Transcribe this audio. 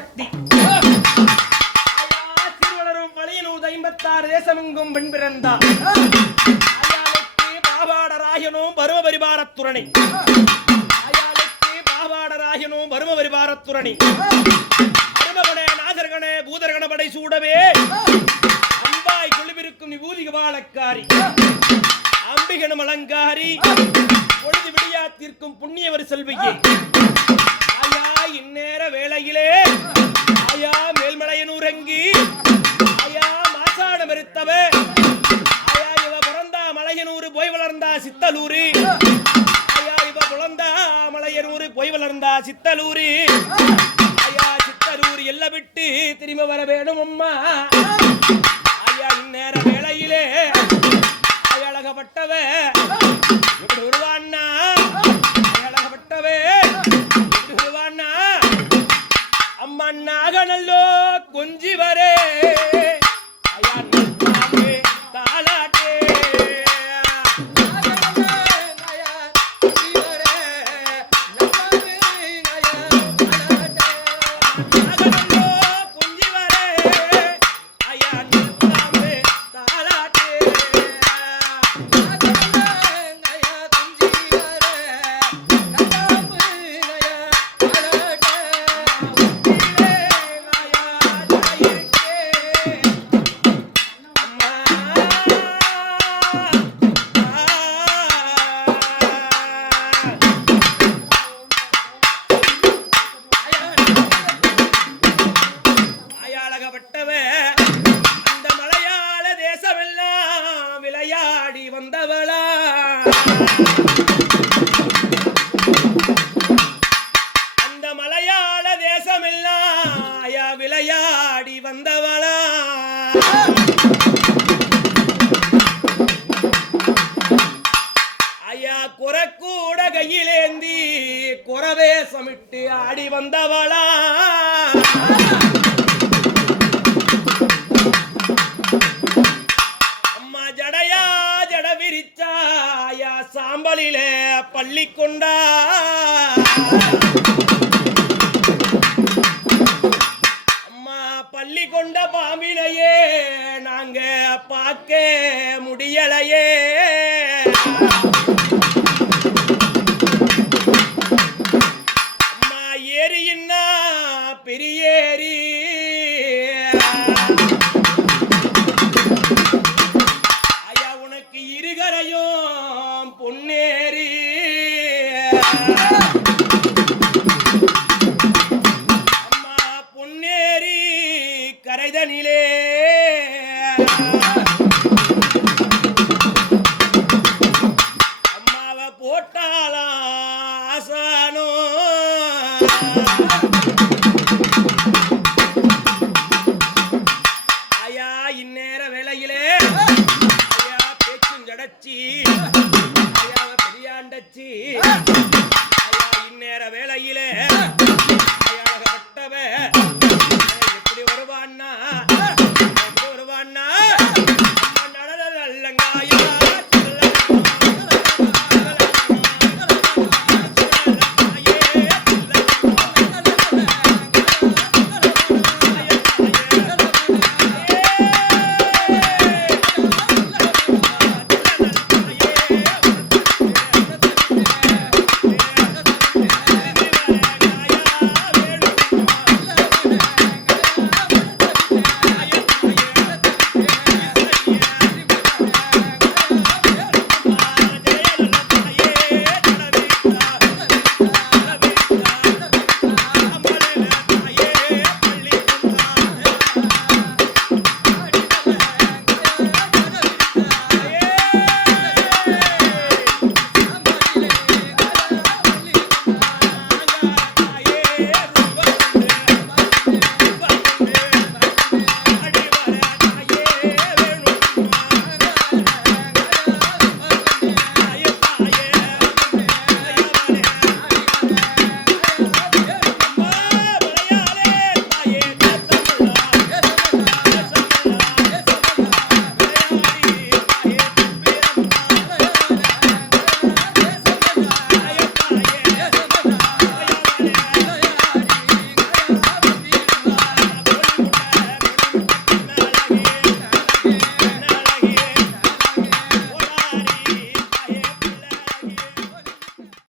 சக்தி சிறுவளரும் பழையனூர் 56 தேசமெங்கும் பெண் பிறந்தார். பாபாடராயனும் பருவ பரிபாரத்துரணி பாபாடராயனும் பருவ பரிபாரத்துரணி அருமகனே நாதர்கனே பூதர்கணபடை சூடவே அம்பாய் குழுவிருக்கும் நிபூதி கபாலக்காரி அம்பிகனும் அலங்காரி பொழுது விடியாத்திற்கும் புண்ணியவர் செல்வியே ஆயா இந்நேர வேளையிலே ஆயா மேல்மலையனூரங்கி ஆயா மாசாட மறுத்தவ ஆயா இவ பிறந்தா மலையனூர் போய் வளர்ந்தா சித்தலூரு ஆயா இவ பிறந்தா மலையனூர் போய் வளர்ந்தா சித்தலூரு ஆயா சித்தலூர் எல்லை விட்டு திரும்ப வர வேணும் அம்மா ஆயா இந்நேர வேளையிலே அழகப்பட்டவ இப்படி வருவான்னா அழகப்பட்டவ இப்படி வருவான்னா அம்மா நாகனல்லோ கொஞ்சி வரே தாளாட்டே அந்த மலையாள தேசமெல்லாம் ஆயா விளையாடி வந்தவளா ஐயா குறக்கூட கையிலேந்தி குறவேசமிட்டு ஆடி வந்தவளா அம்மா ஜடையா ஜட விரிச்சாயா சாம்பலிலே பள்ளி கொண்டா அம்மா பள்ளி கொண்ட பாம்பிலையே நாங்க பார்க்க முடியலையே அம்மா ஏரியின்னா பெரியேரி ஐயா உனக்கு இருகரையும் பொன்னேரி அம்மா பொன்னேரி கரைதனிலே அம்மாவை போட்டாலாம் ஆசானோ